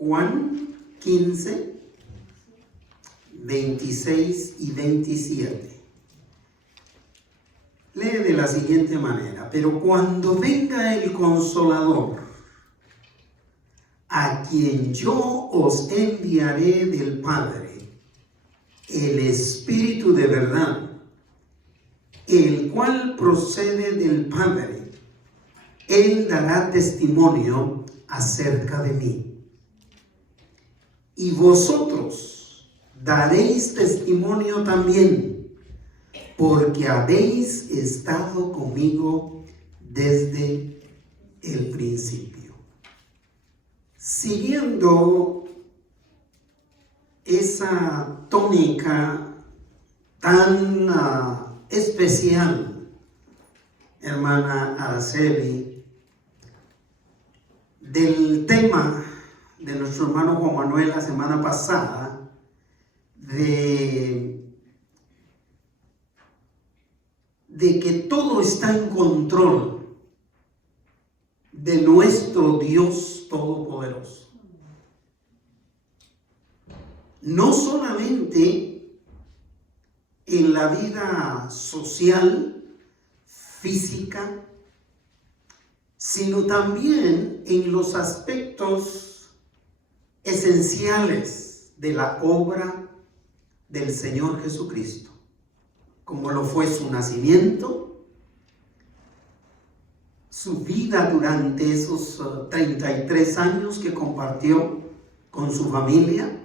Juan 15, 26 y 27. Lee de la siguiente manera: pero cuando venga el Consolador, a quien yo os enviaré del Padre, el Espíritu de verdad, el cual procede del Padre, Él dará testimonio acerca de mí. Y vosotros daréis testimonio también, porque habéis estado conmigo desde el principio. Siguiendo esa tónica tan especial, hermana Araceli, del tema de nuestro hermano Juan Manuel la semana pasada, de que todo está en control de nuestro Dios Todopoderoso. No solamente en la vida social, física, sino también en los aspectos esenciales de la obra del Señor Jesucristo, como lo fue su nacimiento, su vida durante esos 33 años que compartió con su familia,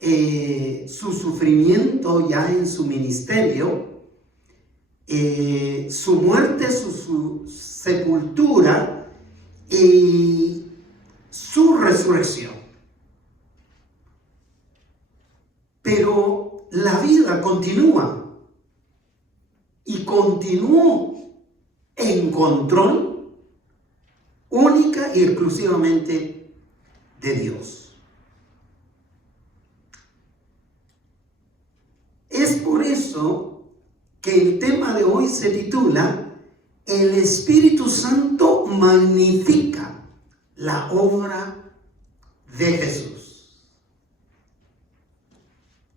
su sufrimiento ya en su ministerio, su muerte, su sepultura y su resurrección. Pero la vida continúa y continuó en control única y exclusivamente de Dios. Es por eso que el tema de hoy se titula El Espíritu Santo magnifica la obra de Jesús.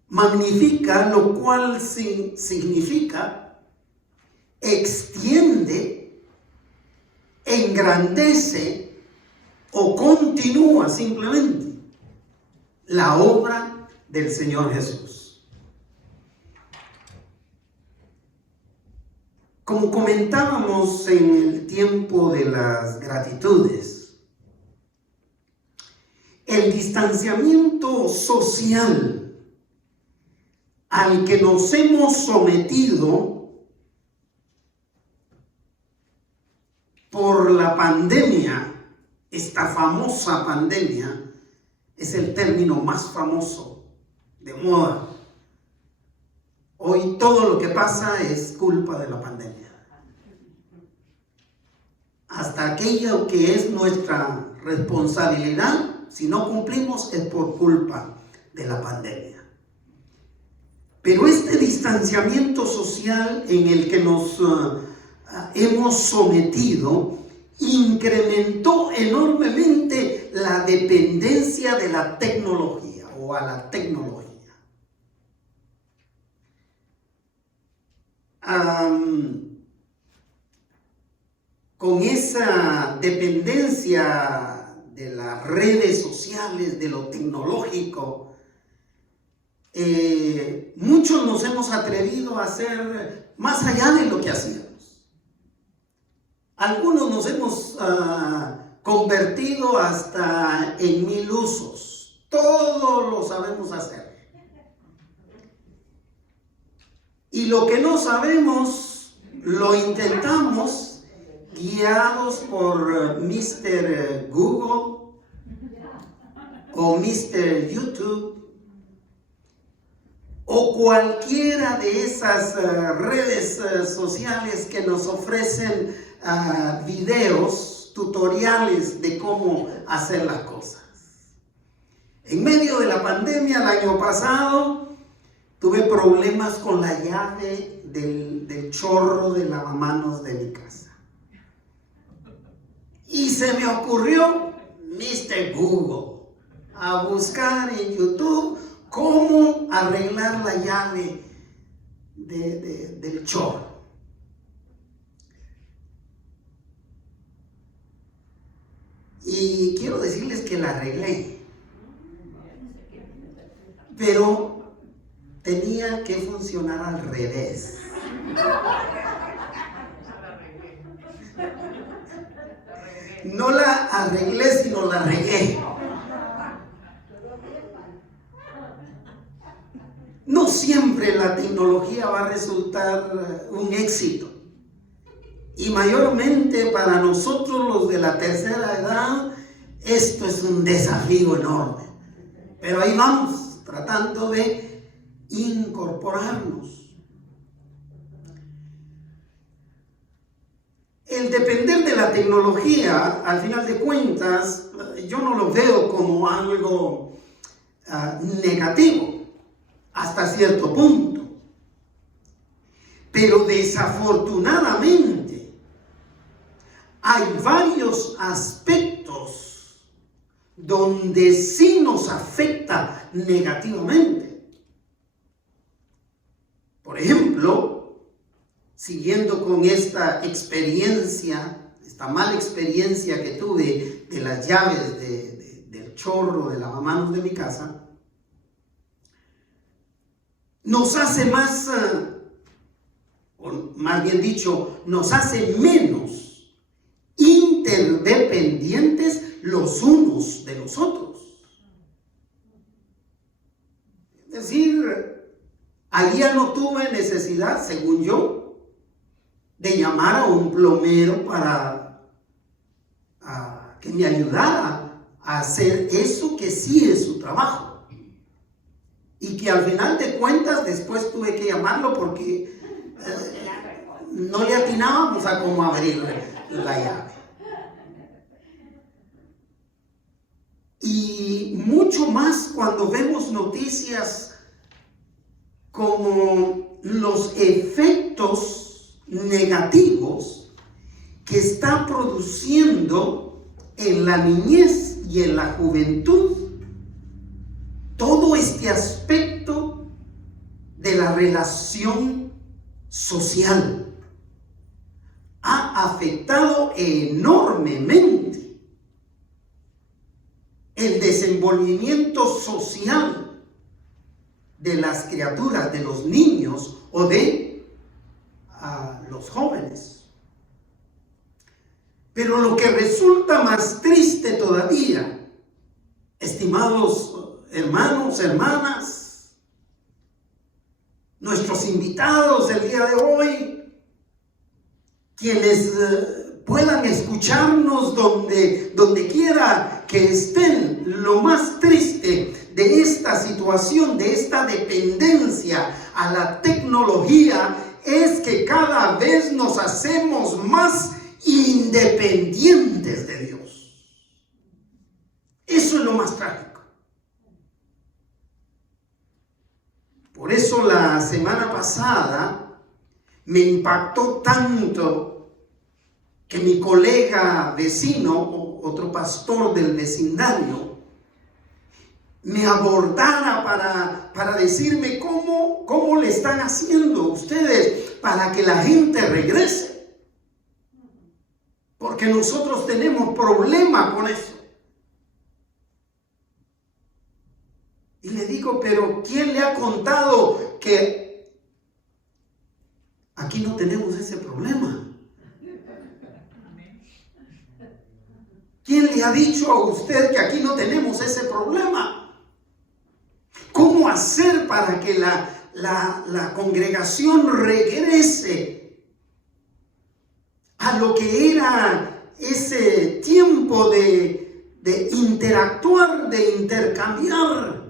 Magnifica, lo cual significa extiende, engrandece o continúa simplemente la obra del Señor Jesús. Como comentábamos en el tiempo de las gratitudes, el distanciamiento social al que nos hemos sometido por la pandemia, esta famosa pandemia, es el término más famoso de moda. Hoy todo lo que pasa es culpa de la pandemia. Hasta aquello que es nuestra responsabilidad, si no cumplimos, es por culpa de la pandemia. Pero este distanciamiento social en el que nos hemos sometido incrementó enormemente la dependencia de la tecnología o a la tecnología. Con esa dependencia de las redes sociales, de lo tecnológico, muchos nos hemos atrevido a hacer más allá de lo que hacíamos. Algunos nos hemos convertido hasta en 1000 usos. Todo lo sabemos hacer. Y lo que no sabemos, lo intentamos guiados por Mr. Google o Mr. YouTube o cualquiera de esas redes sociales que nos ofrecen videos, tutoriales de cómo hacer las cosas. En medio de la pandemia, el año pasado, tuve problemas con la llave del chorro de lavamanos de mi casa. Y se me ocurrió Mr. Google. a buscar en YouTube cómo arreglar la llave del chorro. Y quiero decirles que la arreglé, pero tenía que funcionar al revés. No la arreglé, sino la regué. No siempre la tecnología va a resultar un éxito. Y mayormente para nosotros los de la tercera edad, esto es un desafío enorme. Pero ahí vamos, tratando de incorporarnos. El depender de la tecnología, al final de cuentas, yo no lo veo como algo negativo, hasta cierto punto. Pero desafortunadamente, hay varios aspectos donde sí nos afecta negativamente. Por ejemplo, siguiendo con esta experiencia, esta mala experiencia que tuve de las llaves del chorro, de lavamanos de mi casa, nos hace más, o más bien dicho, nos hace menos interdependientes los unos de los otros. Es decir, ahí ya no tuve necesidad, según yo, de llamar a un plomero para que me ayudara a hacer eso que sí es su trabajo. Y que al final de cuentas después tuve que llamarlo porque no le atinábamos a cómo abrir la llave. Y mucho más cuando vemos noticias como los efectos negativos que está produciendo en la niñez y en la juventud todo este aspecto de la relación social. Ha afectado enormemente el desenvolvimiento social de las criaturas, de los niños o de los jóvenes. Pero lo que resulta más triste todavía, estimados hermanos, hermanas, nuestros invitados del día de hoy, quienes puedan escucharnos donde quiera que estén, lo más triste de esta situación, de esta dependencia a la tecnología, es que cada vez nos hacemos más independientes de Dios. Eso es lo más trágico. Por eso la semana pasada me impactó tanto que mi colega vecino, otro pastor del vecindario, me abordara para decirme cómo le están haciendo ustedes para que la gente regrese. Porque nosotros tenemos problema con eso. Y le digo, pero ¿quién le ha contado que aquí no tenemos ese problema? ¿Quién le ha dicho a usted que aquí no tenemos ese problema? ¿Cómo hacer para que la congregación regrese a lo que era ese tiempo de interactuar, de intercambiar?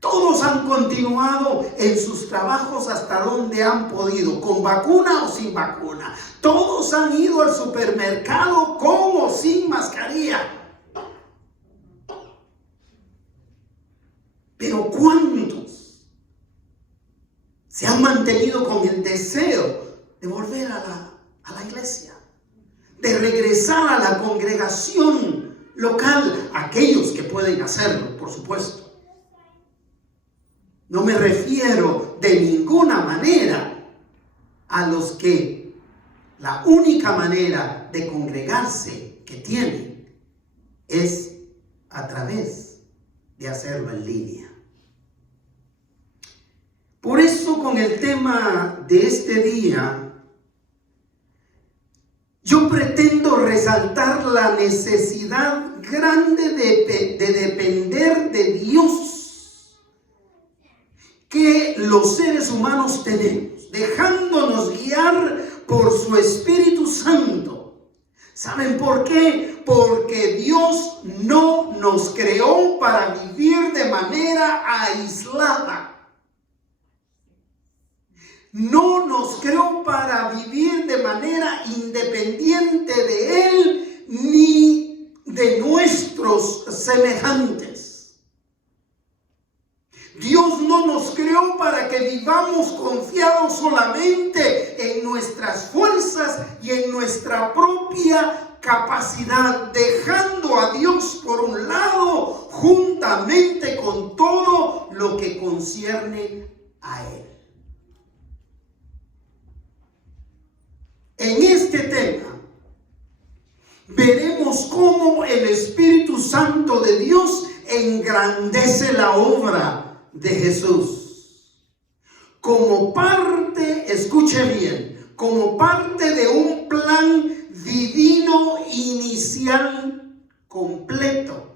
Todos han continuado en sus trabajos hasta donde han podido, con vacuna o sin vacuna. Todos han ido al supermercado con o sin mascarilla. Pero ¿cuántos se han mantenido con el deseo de volver a la iglesia? de regresar a la congregación local, aquellos que pueden hacerlo, por supuesto. No me refiero de ninguna manera a los que la única manera de congregarse que tienen es a través de hacerlo en línea. Por eso, con el tema de este día, yo pretendo resaltar la necesidad grande de depender de Dios que los seres humanos tenemos, dejándonos guiar por su Espíritu Santo. ¿Saben por qué? Porque Dios no nos creó para vivir de manera aislada. No nos creó para vivir de manera independiente de Él ni de nuestros semejantes. Dios no nos creó para que vivamos confiados solamente en nuestras fuerzas y en nuestra propia capacidad, dejando a Dios por un lado, juntamente con todo lo que concierne a Él. En este tema veremos cómo el Espíritu Santo de Dios engrandece la obra de Jesús. Como parte, escuche bien, como parte de un plan divino inicial completo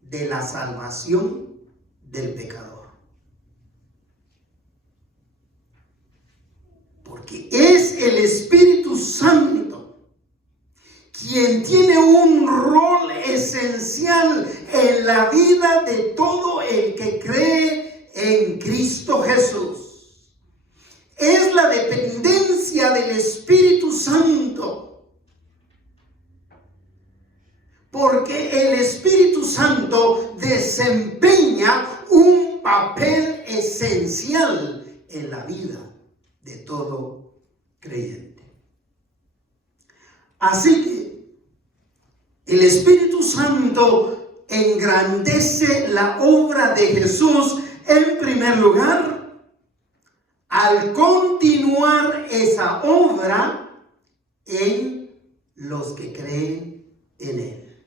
de la salvación del pecador. Porque es el Espíritu Santo quien tiene un rol esencial en la vida de todo el que cree en Cristo Jesús. Es la dependencia del Espíritu Santo. Porque el Espíritu Santo desempeña un papel esencial en la vida de todo creyente. Así que el Espíritu Santo engrandece la obra de Jesús en primer lugar al continuar esa obra en los que creen en Él.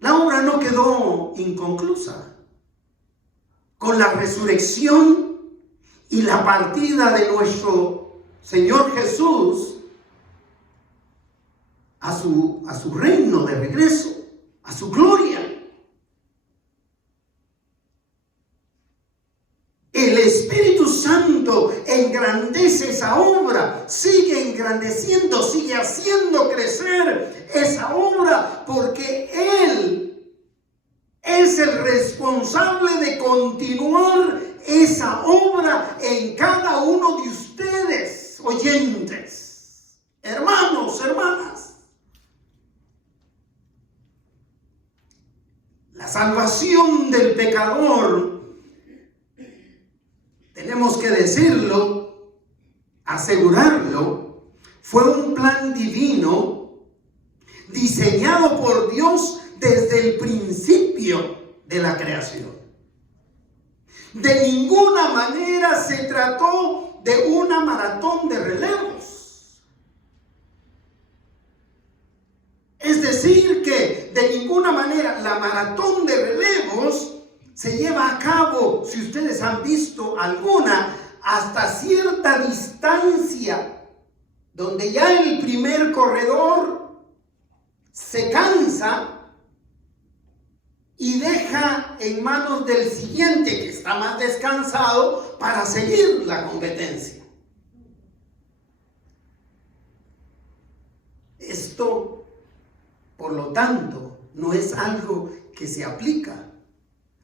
La obra no quedó inconclusa. Con la resurrección y la partida de nuestro Señor Jesús a su reino de regreso, a su gloria. El Espíritu Santo engrandece esa obra, sigue engrandeciendo, sigue haciendo crecer esa obra, porque Él es el responsable de continuar esa obra en cada uno de ustedes, oyentes, hermanos, hermanas. La salvación del pecador, tenemos que decirlo, asegurarlo, fue un plan divino diseñado por Dios desde el principio de la creación. De ninguna manera se trató de una maratón de relevos. Es decir, que de ninguna manera la maratón de relevos se lleva a cabo, si ustedes han visto alguna, hasta cierta distancia, donde ya el primer corredor se cansa y deja en manos del siguiente, que está más descansado, para seguir la competencia. Esto, por lo tanto, no es algo que se aplica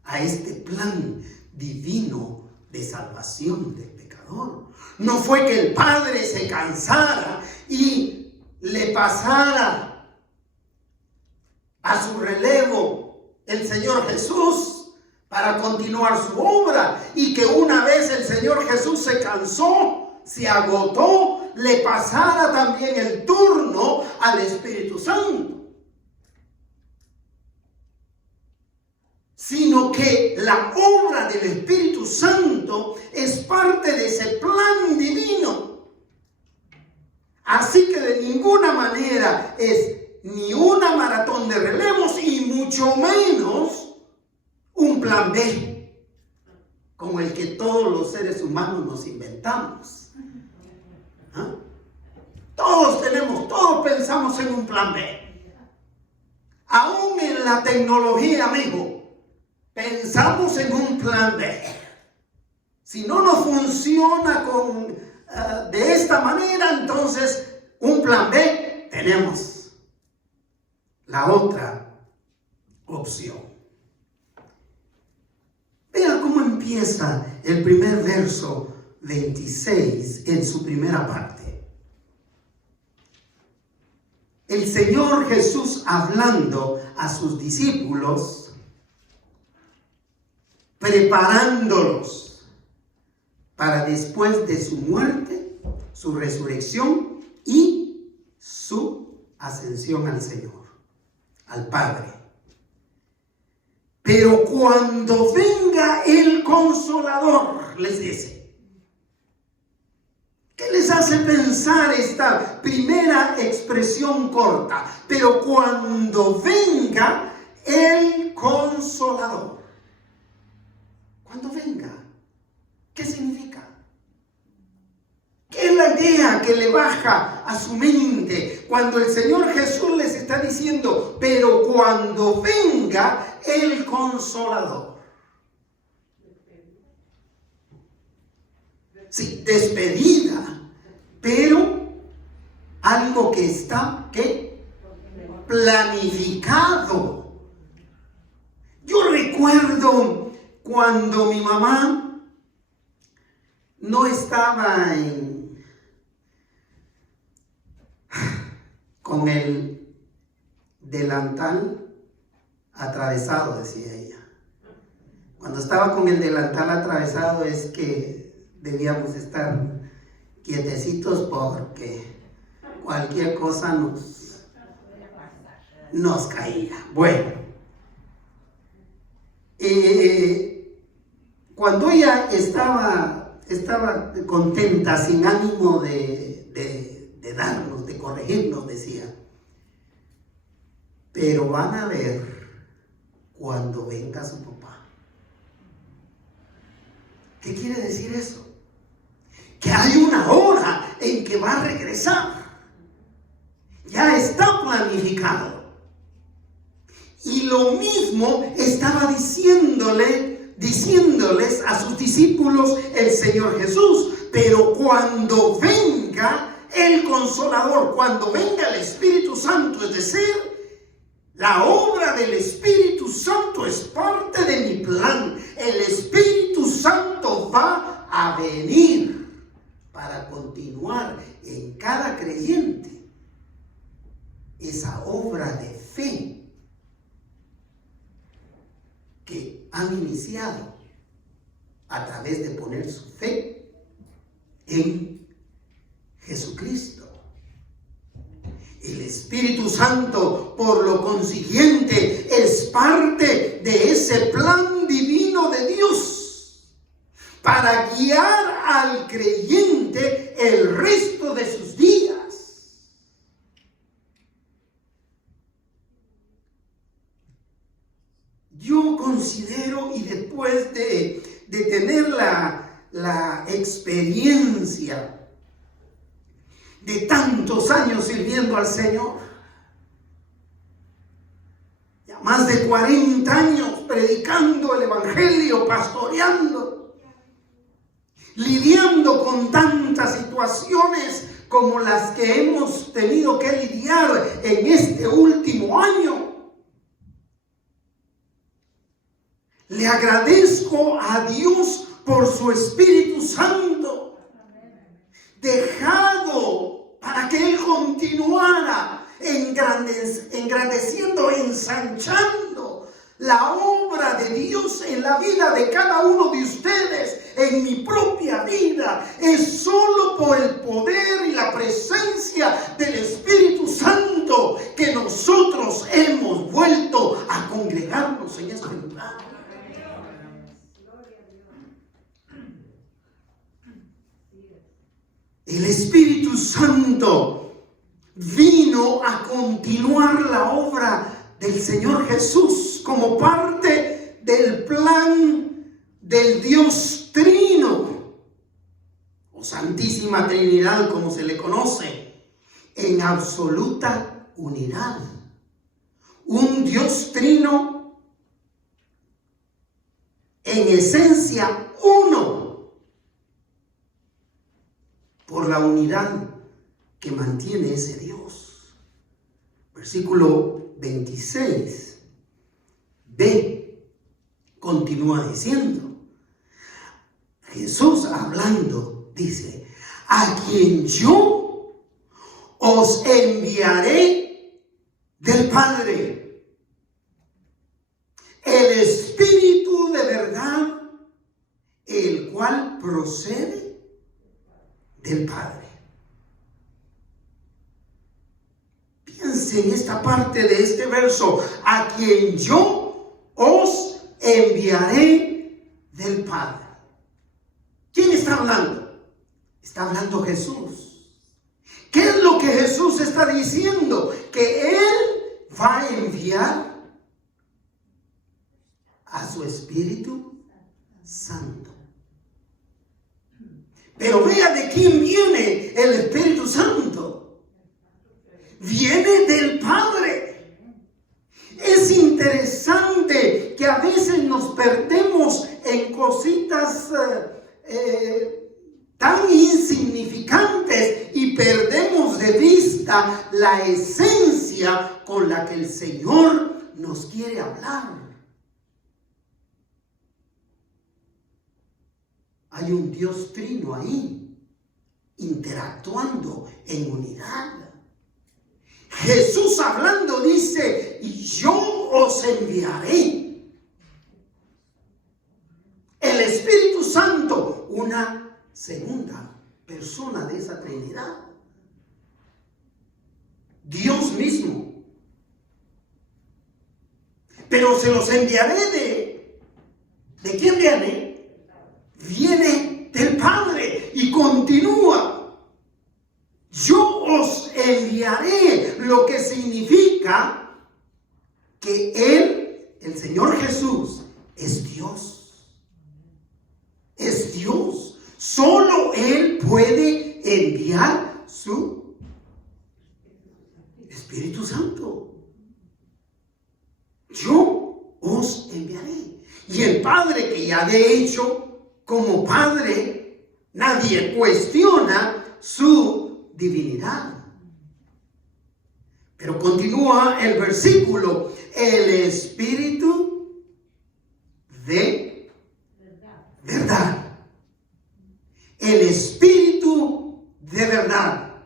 a este plan divino de salvación del pecador. No fue que el Padre se cansara y le pasara a su relevo el Señor Jesús para continuar su obra, y que una vez el Señor Jesús se cansó, se agotó, le pasara también el turno al Espíritu Santo. Sino que la obra del Espíritu Santo es parte de ese plan divino. Así que de ninguna manera es ni una maratón de relevos y mucho menos un plan B, como el que todos los seres humanos nos inventamos. ¿Ah? Todos pensamos en un plan B. Aún en la tecnología, amigo, pensamos en un plan B. Si no nos funciona de esta manera, entonces un plan B tenemos. La otra opción. Vea cómo empieza el primer verso 26 en su primera parte. El Señor Jesús hablando a sus discípulos, preparándolos para después de su muerte, su resurrección y su ascensión al Señor, al Padre. Pero cuando venga el Consolador, les dice. ¿Qué les hace pensar esta primera expresión corta? Pero cuando venga el Consolador. Cuando venga, ¿qué significa? ¿Qué es la idea que le baja a su mente cuando el Señor Jesús les está diciendo, pero cuando venga el Consolador? Sí, despedida, pero algo que está, ¿qué? Planificado. Yo recuerdo cuando mi mamá no estaba con el delantal atravesado, decía ella. Cuando estaba con el delantal atravesado es que debíamos estar quietecitos porque cualquier cosa nos caía. Bueno, cuando ella estaba contenta, sin ánimo de darnos, de corregirnos, decía, pero van a ver cuando venga su papá. ¿Qué quiere decir eso? Que hay una hora en que va a regresar. Ya está planificado. Y lo mismo estaba diciéndoles a sus discípulos el Señor Jesús. Pero cuando venga el Consolador, cuando venga el Espíritu Santo, es decir, la obra del Espíritu Santo es parte de mi plan. El Espíritu Santo va a venir para continuar en cada creyente esa obra de fe que han iniciado a través de poner su fe en Jesucristo. El Espíritu Santo, por lo consiguiente, es parte de ese plan divino de Dios para guiar al creyente el resto de sus días. Yo considero, y después de tener la experiencia de tantos años sirviendo al Señor, ya más de 40 años predicando el Evangelio, pastoreando, lidiando con tantas situaciones como las que hemos tenido que lidiar en este último año. Le agradezco a Dios por su Espíritu Santo, dejado para que Él continuara engrandeciendo, ensanchando La obra de Dios en la vida de cada uno de ustedes, en mi propia vida, es solo por el poder y la presencia del Espíritu Santo que nosotros hemos vuelto a congregarnos en este lugar. El Espíritu Santo vino a continuar la obra del Señor Jesús como parte del plan del Dios Trino, o Santísima Trinidad como se le conoce, en absoluta unidad. Un Dios Trino en esencia uno, por la unidad que mantiene ese Dios. Versículo 26b continúa diciendo, Jesús hablando, dice, a quien yo os enviaré del Padre, el Espíritu de verdad, el cual procede del Padre. Piense en esta parte de este verso, a quien yo os enviaré del Padre. ¿Quién está hablando? Está hablando Jesús. ¿Qué es lo que Jesús está diciendo? Que Él va a enviar a su Espíritu Santo. Pero vea de quién viene el Espíritu Santo. Viene del Padre. Es interesante que a veces nos perdemos en cositas tan insignificantes y perdemos de vista la esencia con la que el Señor nos quiere hablar. Hay un Dios trino ahí, interactuando en unidad. Jesús hablando dice, y yo os enviaré. El Espíritu Santo, una segunda persona de esa Trinidad. Dios mismo. Pero se los enviaré ¿de quién viene? Viene del Padre y continúa. Yo os enviaré, lo que significa que Él, el Señor Jesús, es Dios. Es Dios. Solo Él puede enviar su Espíritu Santo. Yo os enviaré. Y el Padre, que ya de hecho, como Padre, nadie cuestiona su divinidad. Pero continúa el versículo, el Espíritu de verdad. El Espíritu de verdad.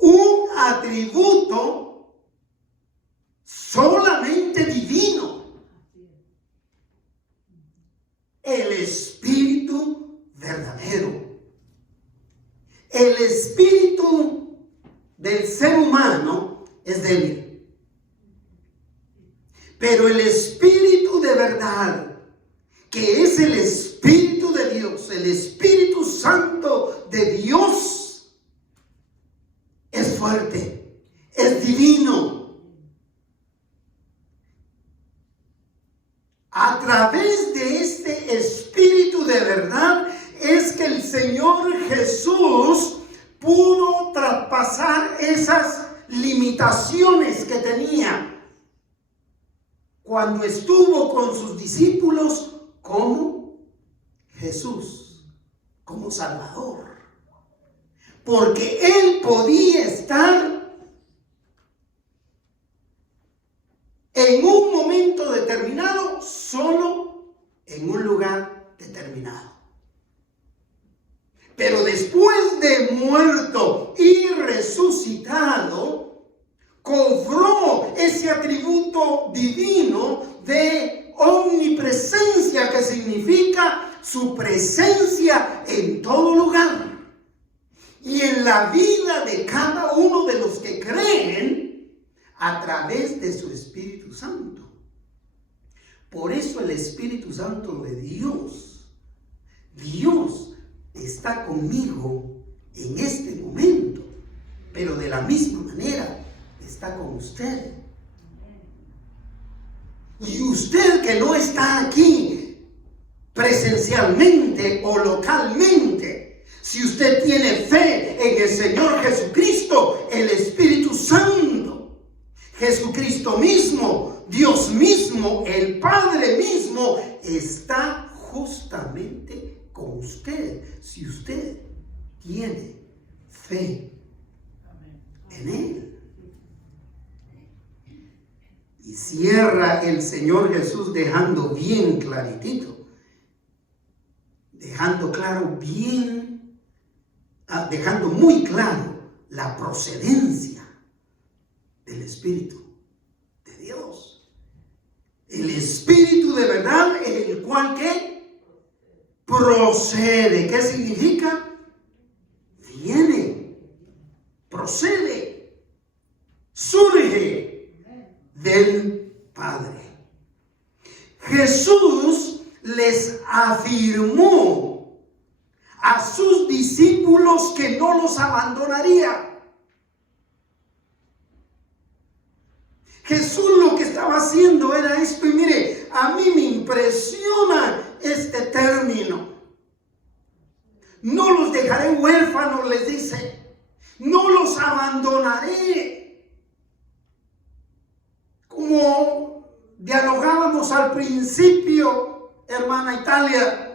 Un atributo solamente divino. El Espíritu verdadero. El espíritu del ser humano es débil. Pero el Espíritu de verdad, que es el Espíritu de Dios, el Espíritu Santo de Dios, es fuerte, es divino. A través de este Espíritu de verdad es que el Señor Jesús pudo traspasar esas limitaciones que tenía cuando estuvo con sus discípulos como Jesús, como Salvador. Porque Él podía estar en un momento determinado, solo en un lugar determinado. Pero después de muerto y resucitado, cobró ese atributo divino de omnipresencia, que significa su presencia en todo lugar y en la vida de cada uno de los que creen a través de su Espíritu Santo. Por eso el Espíritu Santo de Dios está conmigo en este momento, pero de la misma manera está con usted. Y usted que no está aquí presencialmente o localmente, si usted tiene fe en el Señor Jesucristo, el Espíritu Santo, Jesucristo mismo, Dios mismo, el Padre mismo, está justamente con usted, si usted tiene fe en Él. Y cierra el Señor Jesús dejando bien claritito, dejando muy claro la procedencia del Espíritu de Dios. El Espíritu de verdad en el cual ¿qué? Procede. ¿Qué significa? Viene, procede, surge del Padre. Jesús les afirmó a sus discípulos que no los abandonaría. Jesús lo que estaba haciendo era esto, y mire, a mí me impresiona este término. No los dejaré huérfanos, les dice. No los abandonaré. Como dialogábamos al principio, hermana Italia,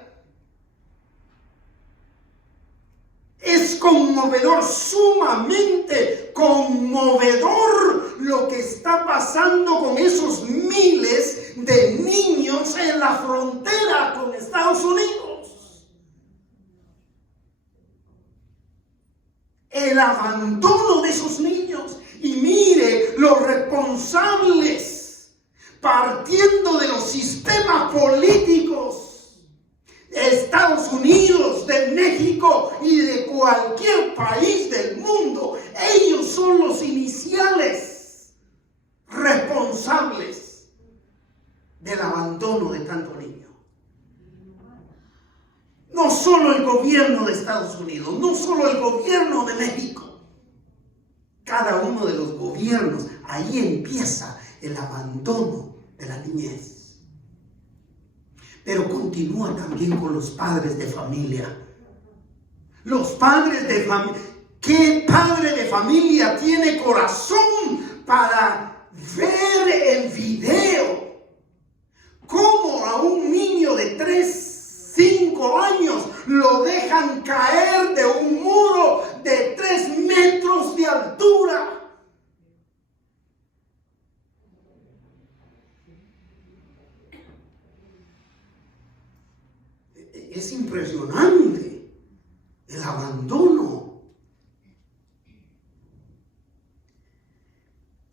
es conmovedor, sumamente conmovedor lo que está pasando con esos miles de niños en la frontera con Estados Unidos. El abandono de esos niños. Y mire, los responsables, partiendo de los sistemas políticos de Estados Unidos, de México y de cualquier país del mundo, ellos son los iniciales responsables del abandono de tanto niño. No solo el gobierno de Estados Unidos, no solo el gobierno de México. Cada uno de los gobiernos, ahí empieza el abandono de la niñez. Pero continúa también con los padres de familia. Los padres de familia. ¿Qué padre de familia tiene corazón para ver el video? Cómo a un niño de 3, 5 años lo dejan caer de un muro de 3 metros de altura. Es impresionante el abandono.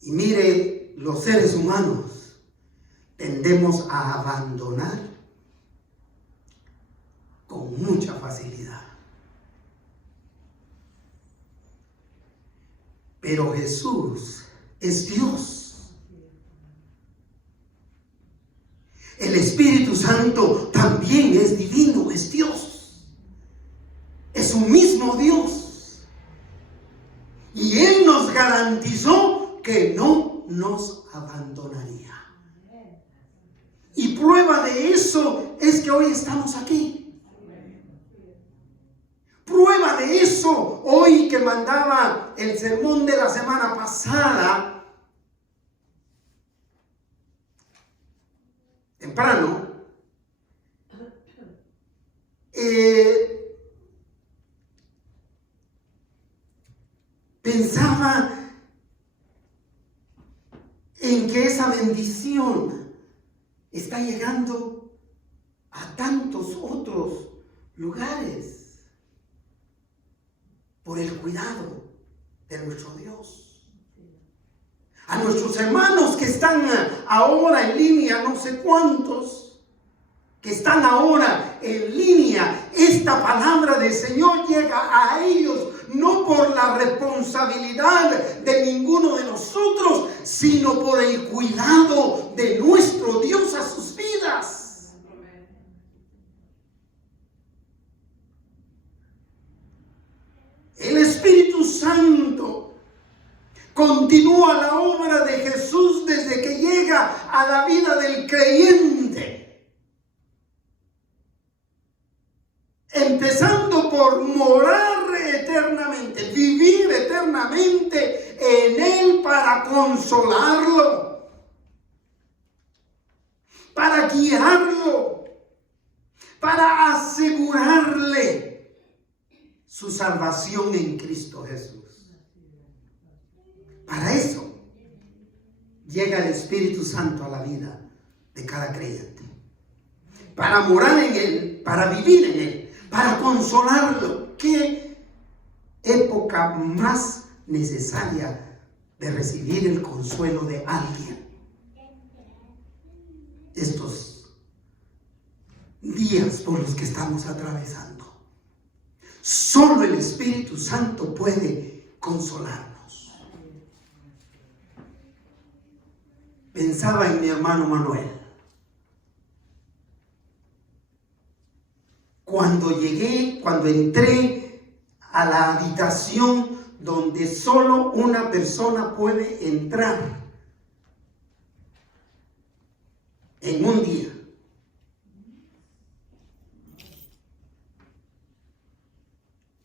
Y mire, los seres humanos tendemos a abandonar con mucha facilidad. Pero Jesús es Dios. El Espíritu Santo también es divino, es Dios. Es un mismo Dios. Y Él nos garantizó que no nos abandonaría. Y prueba de eso es que hoy estamos aquí. Prueba de eso, hoy que mandaba el sermón de la semana pasada, temprano, pensaba en que esa bendición está llegando a tantos otros lugares por el cuidado de nuestro Dios. A nuestros hermanos que están ahora en línea, no sé cuántos, que están ahora en línea, esta palabra del Señor llega a ellos no por la responsabilidad de ninguno de nosotros, sino por el cuidado de nuestro Dios a sus vidas. El Espíritu Santo continúa la obra de Jesús desde que llega a la vida del creyente, empezando por morar eternamente, vivir eternamente en Él para consolarlo, para guiarlo, para asegurarle su salvación en Cristo Jesús. Para eso llega el Espíritu Santo a la vida de cada creyente. Para morar en Él, para vivir en Él, para consolarlo. ¿Qué época más necesaria de recibir el consuelo de alguien? Estos días por los que estamos atravesando. Solo el Espíritu Santo puede consolarnos. Pensaba en mi hermano Manuel. Cuando entré a la habitación donde solo una persona puede entrar en un día,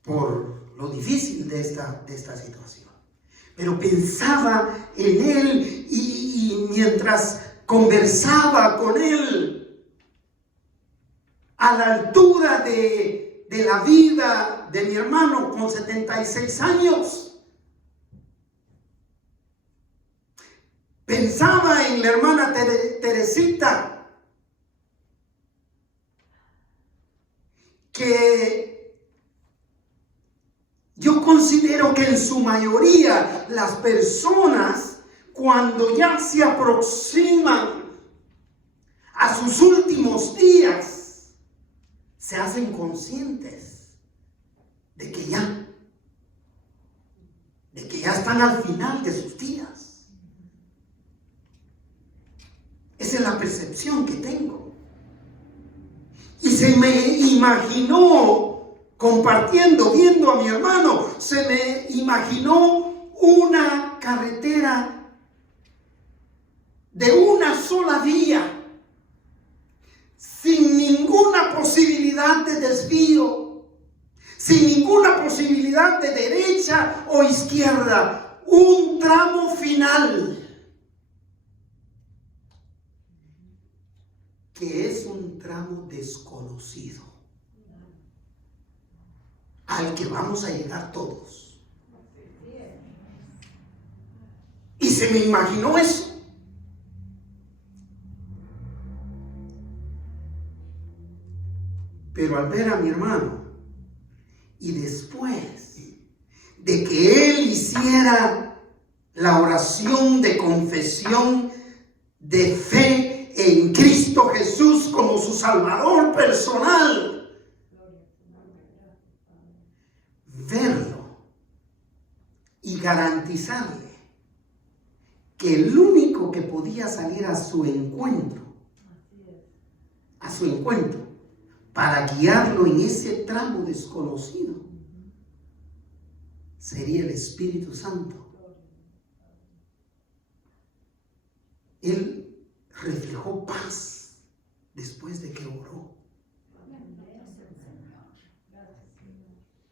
por lo difícil de esta situación. Pero pensaba en él y mientras conversaba con él, a la altura de la vida de mi hermano con 76 años, pensaba en la hermana Teresita, que yo considero que en su mayoría las personas, cuando ya se aproximan a sus últimos días, se hacen conscientes de que ya están al final de sus días. Esa es la percepción que tengo. Y se me imaginó, compartiendo, viendo a mi hermano, se me imaginó una carretera de una sola vía, sin ninguna posibilidad de desvío, sin ninguna posibilidad de derecha o izquierda, un tramo final, que es un tramo desconocido, al que vamos a llegar todos. Y se me imaginó eso. Pero al ver a mi hermano, y después de que él hiciera la oración de confesión de fe en Cristo Jesús como su Salvador personal, verlo y garantizarle que el único que podía salir a su encuentro para guiarlo en ese tramo desconocido, sería el Espíritu Santo. Él reflejó paz después de que oró.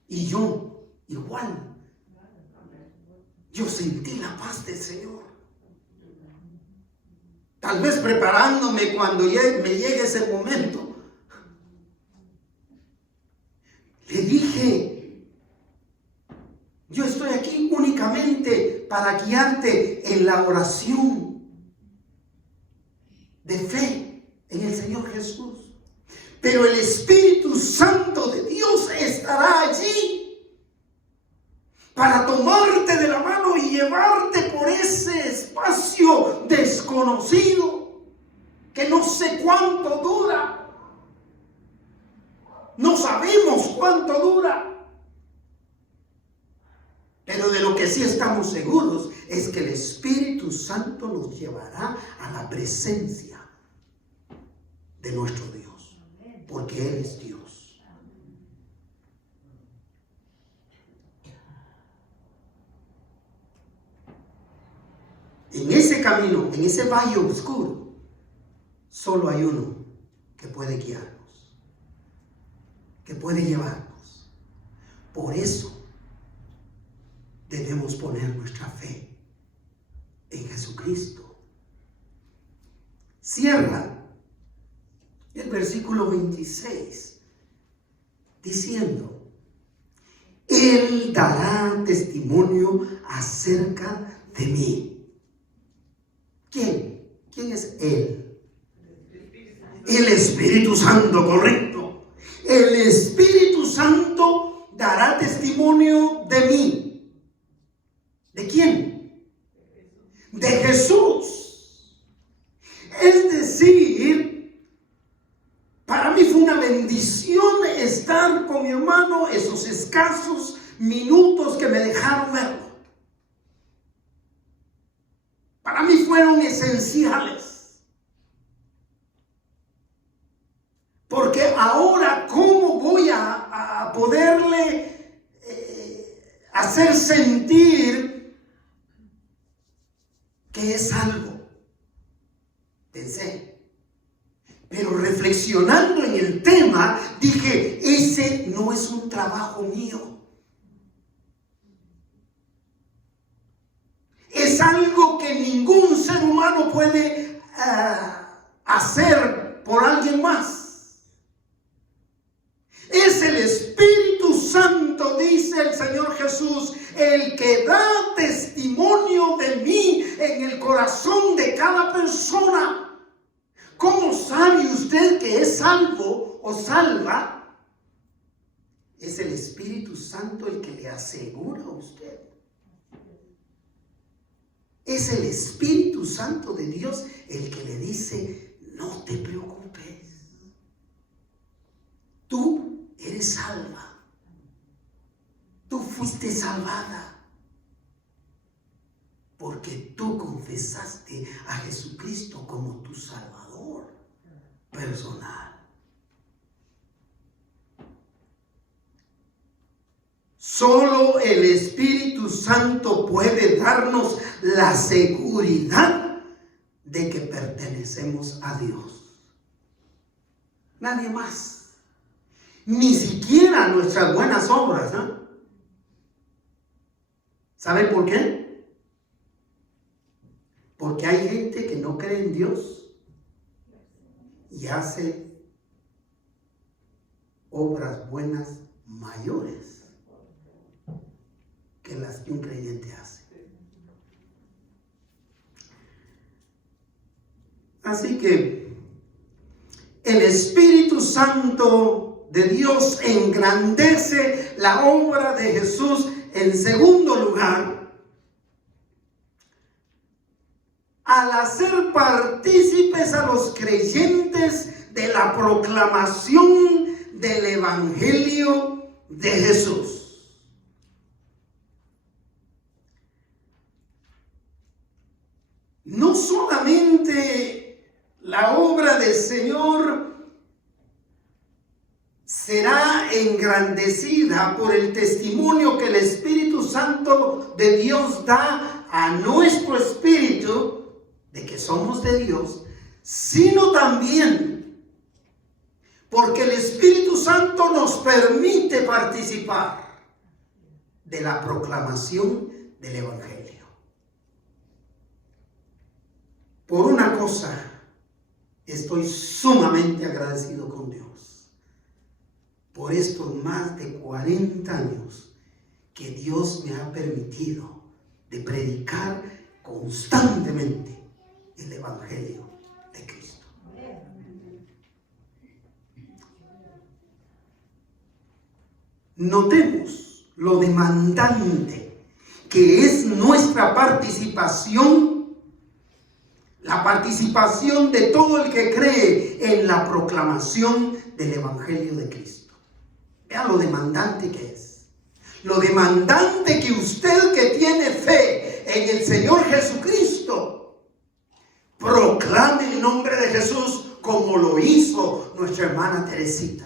Y yo, igual, yo sentí la paz del Señor. Tal vez preparándome cuando me llegue ese momento, le dije: yo estoy aquí únicamente para guiarte en la oración de fe en el Señor Jesús. Pero el Espíritu Santo de Dios estará allí para tomarte de la mano y llevarte por ese espacio desconocido que no sé cuánto dura. No sabemos cuánto dura. Pero de lo que sí estamos seguros es que el Espíritu Santo nos llevará a la presencia de nuestro Dios, porque Él es Dios. En ese camino, en ese valle oscuro, solo hay uno que puede guiarnos, que puede llevarnos. Por eso debemos poner nuestra fe en Jesucristo. Cierra el versículo 26 diciendo: Él dará testimonio acerca de mí. ¿Quién? ¿Quién es Él? El Espíritu Santo, correcto. El Espíritu Santo dará testimonio de mí. ¿De quién? De Jesús. Es decir, para mí fue una bendición estar con mi hermano esos escasos minutos que me dejaron verlo. Para mí fueron esenciales. Porque ahora, ¿cómo voy a poderle hacer sentir que es algo? Pensé. Pero reflexionando en el tema, dije, ese no es un trabajo mío. Es algo que ningún ser humano puede hacer por alguien más. Es el Espíritu Santo, dice el Señor Jesús, el que da testimonio de mí en el corazón de cada persona. ¿Cómo sabe usted que es salvo o salva? Es el Espíritu Santo el que le asegura a usted. Es el Espíritu Santo de Dios el que le dice: no te preocupes. Tú eres salva. Tú fuiste salvada. Porque tú confesaste a Jesucristo como tu Salvador personal. Solo el Espíritu Santo puede darnos la seguridad de que pertenecemos a Dios. Nadie más. Ni siquiera nuestras buenas obras, ¿eh? ¿Sabe por qué? Porque hay gente que no cree en Dios y hace obras buenas mayores que las que un creyente hace. Así que el Espíritu Santo de Dios engrandece la obra de Jesús. En segundo lugar, al hacer partícipes a los creyentes de la proclamación del Evangelio de Jesús. No solamente la obra del Señor será engrandecida por el testimonio que el Espíritu Santo de Dios da a nuestro espíritu de que somos de Dios, sino también porque el Espíritu Santo nos permite participar de la proclamación del Evangelio. Por una cosa, estoy sumamente agradecido con Dios. Por estos más de 40 años que Dios me ha permitido de predicar constantemente el Evangelio de Cristo. Notemos lo demandante que es nuestra participación, la participación de todo el que cree en la proclamación del Evangelio de Cristo. Vea lo demandante que es. Lo demandante que usted, que tiene fe en el Señor Jesucristo, proclame el nombre de Jesús como lo hizo nuestra hermana Teresita.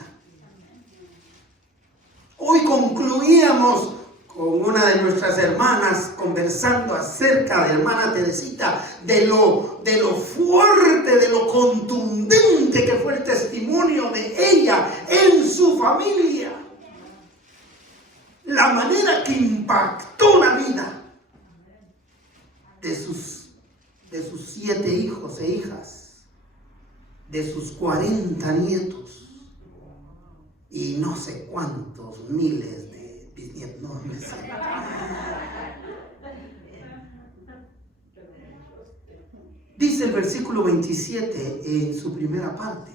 Hoy concluíamos con una de nuestras hermanas conversando acerca de hermana Teresita, de lo fuerte, de lo contundente que fue el testimonio de ella en su familia. La manera que impactó la vida de sus 7 hijos e hijas, de sus 40 nietos y no sé cuántos miles de bisnietos, no me sé. Dice el versículo 27 en su primera parte: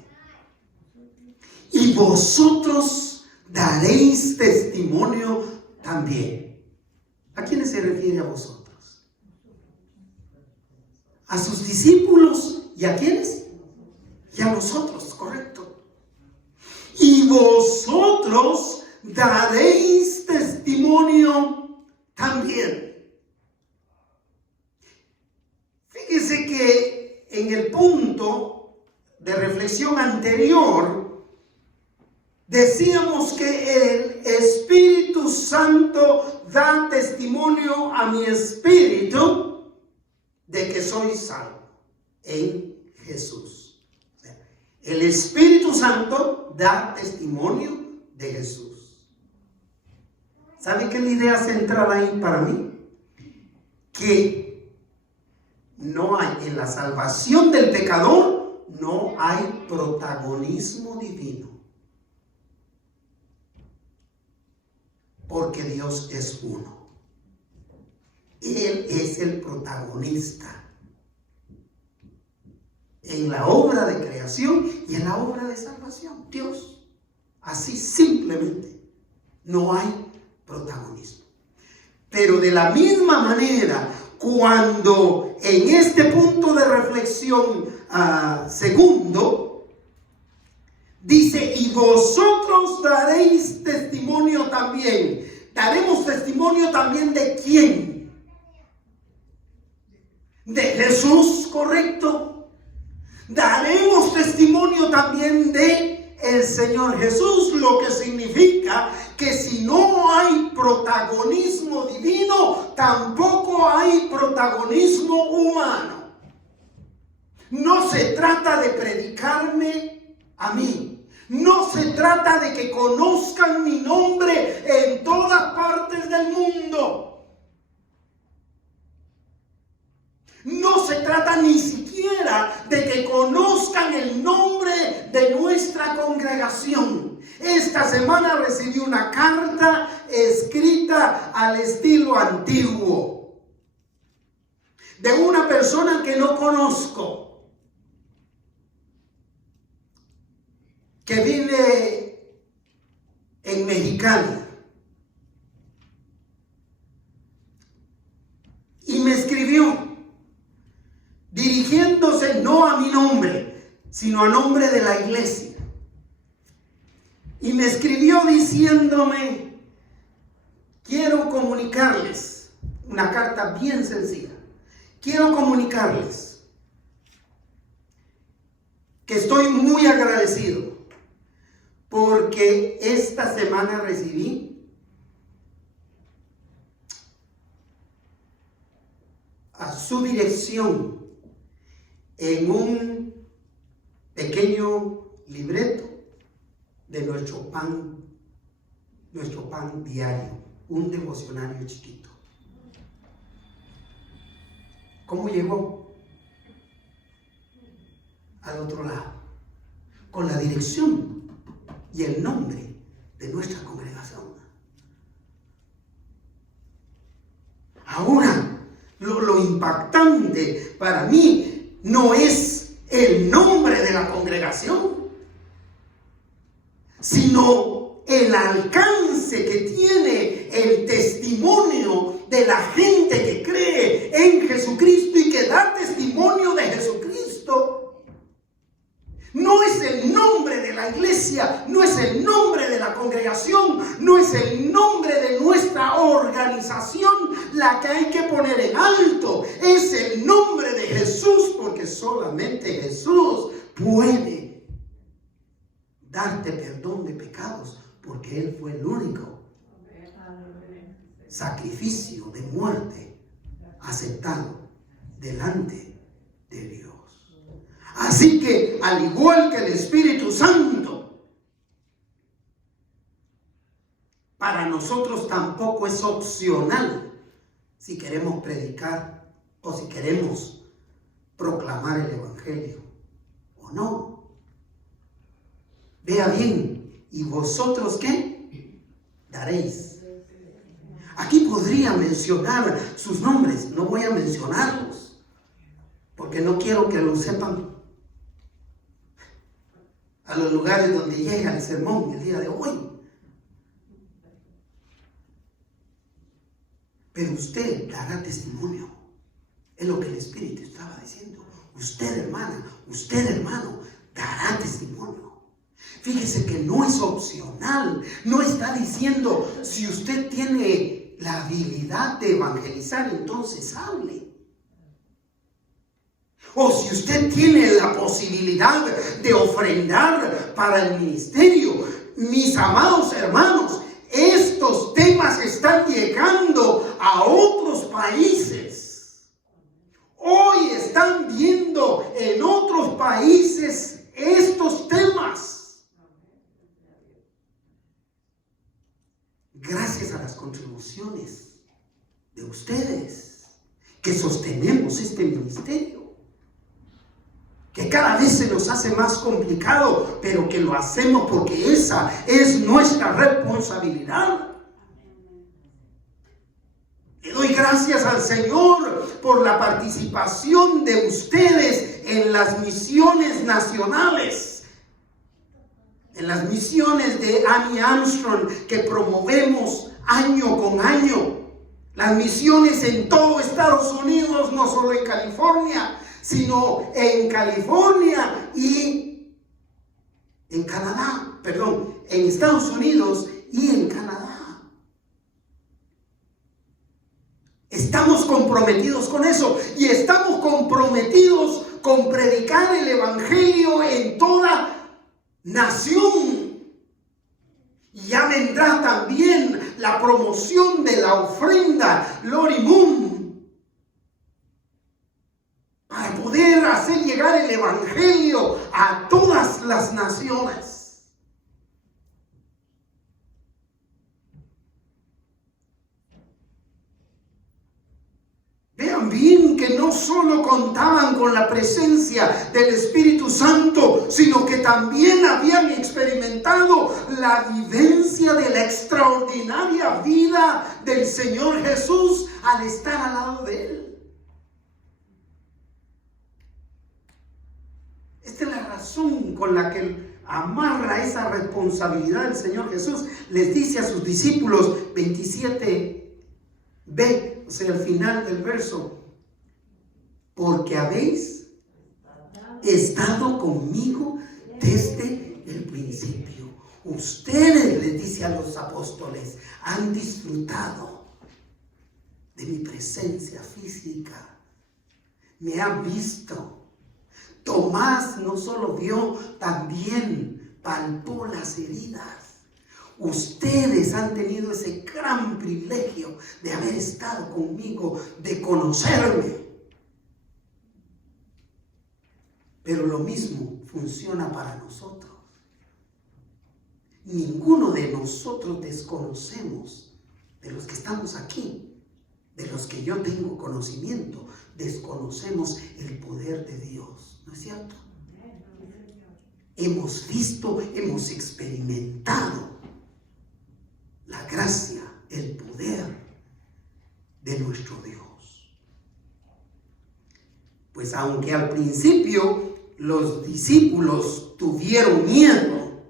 y vosotros daréis testimonio también. ¿A quiénes se refiere a vosotros? A sus discípulos. ¿Y a quiénes? Y a nosotros, correcto. Y vosotros daréis testimonio también. Fíjese que en el punto de reflexión anterior decíamos que el Espíritu Santo da testimonio a mi espíritu de que soy salvo en Jesús. El Espíritu Santo da testimonio de Jesús. ¿Sabe qué es la idea central ahí para mí? Que no hay, en la salvación del pecador, no hay protagonismo divino. Porque Dios es uno. Él es el protagonista en la obra de creación y en la obra de salvación. Dios, así simplemente, no hay protagonismo. Pero de la misma manera, cuando en este punto de reflexión segundo, dice, y vosotros daréis testimonio también. ¿Daremos testimonio también de quién? De Jesús, correcto. Daremos testimonio también de el Señor Jesús, lo que significa que si no hay protagonismo divino, tampoco hay protagonismo humano. No se trata de predicarme a mí. No se trata de que conozcan mi nombre en todas partes del mundo. No se trata ni siquiera de que conozcan el nombre de nuestra congregación. Esta semana recibí una carta escrita al estilo antiguo de una persona que no conozco, que vive en Mexicali. Y me escribió dirigiéndose no a mi nombre, sino a nombre de la iglesia. Y me escribió diciéndome, quiero comunicarles, una carta bien sencilla, quiero comunicarles que estoy muy agradecido porque esta semana recibí a su dirección en un pequeño libreto de nuestro pan diario, un devocionario chiquito. ¿Cómo llegó? Al otro lado, con la dirección y el nombre de nuestra congregación. Ahora, lo impactante para mí no es el nombre de la congregación, sino el alcance que tiene el testimonio de la gente que cree en Jesucristo y que da testimonio de Jesucristo. la iglesia no es el nombre de la congregación, no es el nombre de nuestra organización la que hay que poner en alto, es el nombre de Jesús, porque solamente Jesús puede darte perdón de pecados, porque Él fue el único sacrificio de muerte aceptado delante de Dios. Así que, al igual que el Espíritu Santo, para nosotros tampoco es opcional si queremos predicar o si queremos proclamar el Evangelio o no. Vea bien, ¿y vosotros qué? Daréis. Aquí podría mencionar sus nombres, no voy a mencionarlos, porque no quiero que lo sepan a los lugares donde llega el sermón el día de hoy. Pero usted dará testimonio. Es lo que el Espíritu estaba diciendo. Usted, hermana, usted, hermano, dará testimonio. Fíjese que no es opcional. No está diciendo, si usted tiene la habilidad de evangelizar, entonces hable. O si usted tiene la posibilidad de ofrendar para el ministerio. Mis amados hermanos, estos temas están llegando a otros países. Hoy están viendo en otros países estos temas. Gracias a las contribuciones de ustedes que sostenemos este ministerio, que cada vez se nos hace más complicado, pero que lo hacemos porque esa es nuestra responsabilidad. Le doy gracias al Señor por la participación de ustedes en las misiones nacionales, en las misiones de Annie Armstrong que promovemos año con año. Las misiones en todo Estados Unidos, no solo en California, sino en California y en Canadá, en Estados Unidos y en Canadá. Estamos comprometidos con eso y estamos comprometidos con predicar el Evangelio en toda nación. Y ya vendrá también la promoción de la ofrenda Lori Moon, para poder hacer llegar el Evangelio a todas las naciones. Vean bien que no solo contaban con la presencia del Espíritu Santo, sino que también habían experimentado la vivencia de la extraordinaria vida del Señor Jesús al estar al lado de Él. Esta es la razón con la que amarra esa responsabilidad del Señor Jesús. Les dice a sus discípulos, 27b, o sea, al final del verso: porque habéis estado conmigo desde el principio. Ustedes, les dice a los apóstoles, han disfrutado de mi presencia física. Me han visto. Tomás no solo vio, también palpó las heridas. Ustedes han tenido ese gran privilegio de haber estado conmigo, de conocerme. Pero lo mismo funciona para nosotros. Ninguno de nosotros desconocemos, de los que estamos aquí, de los que yo tengo conocimiento, desconocemos el poder de Dios. ¿No es cierto? Hemos visto, hemos experimentado la gracia, el poder de nuestro Dios. Pues aunque al principio los discípulos tuvieron miedo,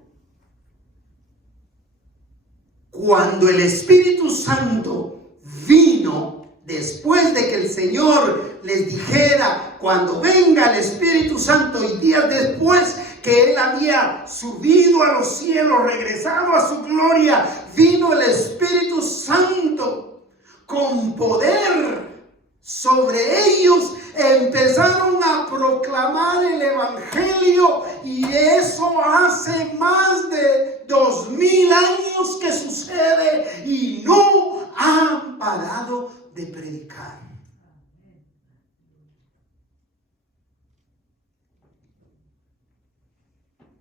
cuando el Espíritu Santo vino, después de que el Señor les dijera, cuando venga el Espíritu Santo, y días después que Él había subido a los cielos, regresado a su gloria, vino el Espíritu Santo con poder sobre ellos. Empezaron a proclamar el Evangelio, y eso hace más de 2000 años que sucede, y no han parado de predicar.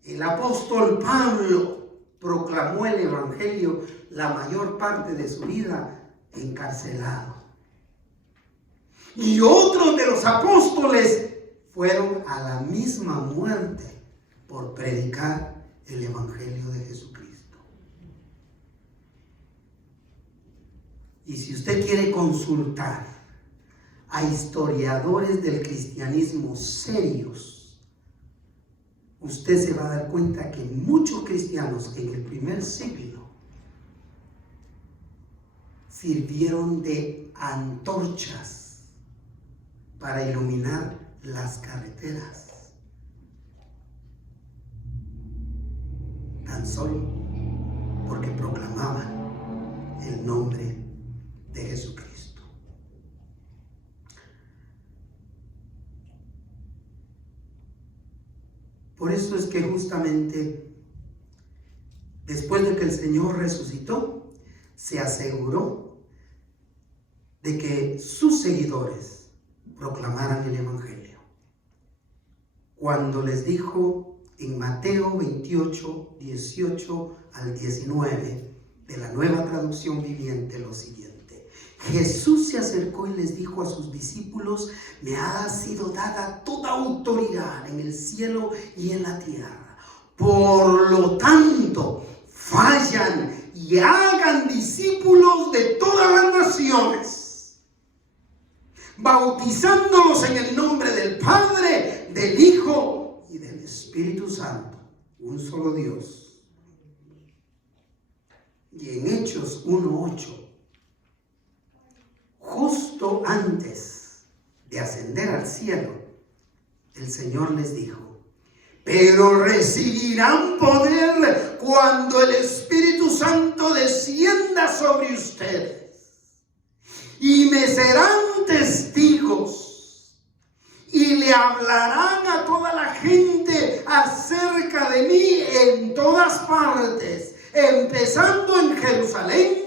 El apóstol Pablo proclamó el Evangelio la mayor parte de su vida encarcelado. Y otros de los apóstoles fueron a la misma muerte por predicar el Evangelio de Jesucristo. Y si usted quiere consultar a historiadores del cristianismo serios, usted se va a dar cuenta que muchos cristianos en el primer siglo sirvieron de antorchas para iluminar las carreteras, tan solo porque proclamaban el nombre de Jesucristo. Por eso es que justamente después de que el Señor resucitó, se aseguró de que sus seguidores proclamaran el Evangelio. Cuando les dijo en Mateo 28, 18 al 19 de la Nueva Traducción Viviente lo siguiente: Jesús se acercó y les dijo a sus discípulos: me ha sido dada toda autoridad en el cielo y en la tierra. Por lo tanto, vayan y hagan discípulos de todas las naciones, bautizándolos en el nombre del Padre, del Hijo y del Espíritu Santo, un solo Dios. Y en Hechos 1:8, justo antes de ascender al cielo, el Señor les dijo: pero recibirán poder cuando el Espíritu Santo descienda sobre ustedes, y me serán testigos, y le hablarán a toda la gente acerca de mí en todas partes, empezando en Jerusalén,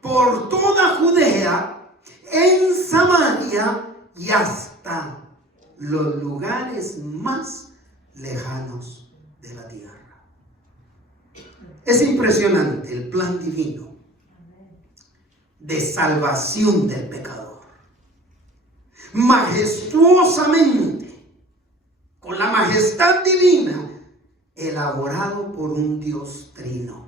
por toda Judea, en Samaria y hasta los lugares más lejanos de la tierra. Es impresionante el plan divino de salvación del pecador. Majestuosamente, con la majestad divina, elaborado por un Dios trino.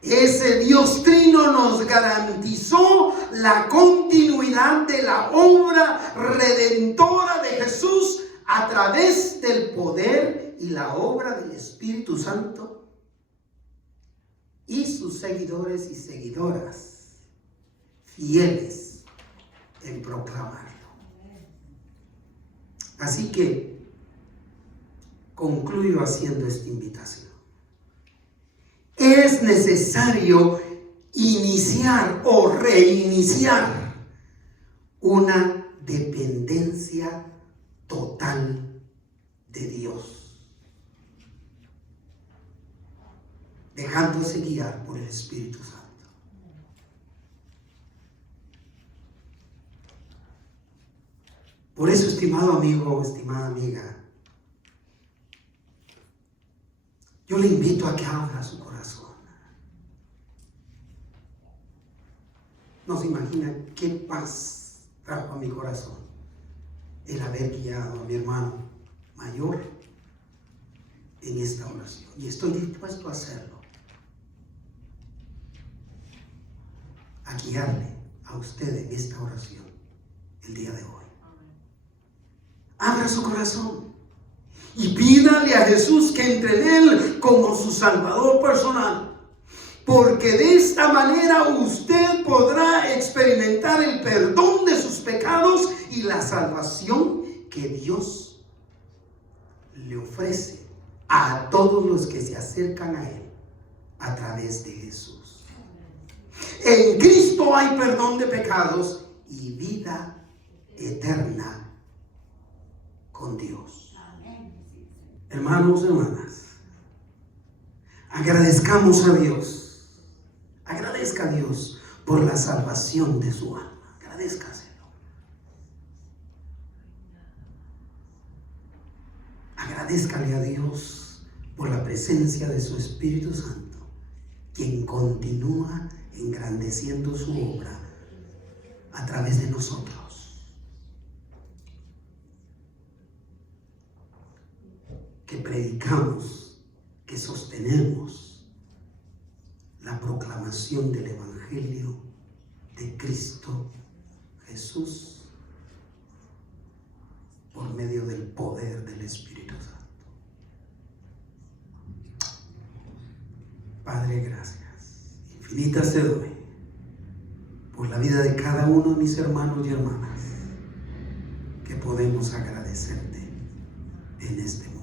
Ese Dios trino nos garantizó la continuidad de la obra redentora de Jesús a través del poder y la obra del Espíritu Santo y sus seguidores y seguidoras fieles en proclamarlo. Así que concluyo haciendo esta invitación. Es necesario iniciar o reiniciar una dependencia total de Dios, dejándose guiar por el Espíritu Santo. Por eso, estimado amigo, estimada amiga, yo le invito a que abra su corazón. No se imagina qué paz trajo a mi corazón el haber guiado a mi hermano mayor en esta oración. Y estoy dispuesto a hacerlo, a guiarle a usted en esta oración el día de hoy. Abra su corazón y pídale a Jesús que entre en él como su Salvador personal, porque de esta manera usted podrá experimentar el perdón de sus pecados y la salvación que Dios le ofrece a todos los que se acercan a Él a través de Jesús. En Cristo hay perdón de pecados y vida eterna con Dios. Hermanos, hermanas, agradezcamos a Dios. Agradezca a Dios por la salvación de su alma. Agradezcaselo. Agradézcale a Dios por la presencia de su Espíritu Santo, quien continúa engrandeciendo su obra a través de nosotros. Que predicamos, que sostenemos la proclamación del Evangelio de Cristo Jesús por medio del poder del Espíritu Santo. Padre, gracias. Infinitas te doy por la vida de cada uno de mis hermanos y hermanas, que podemos agradecerte en este momento.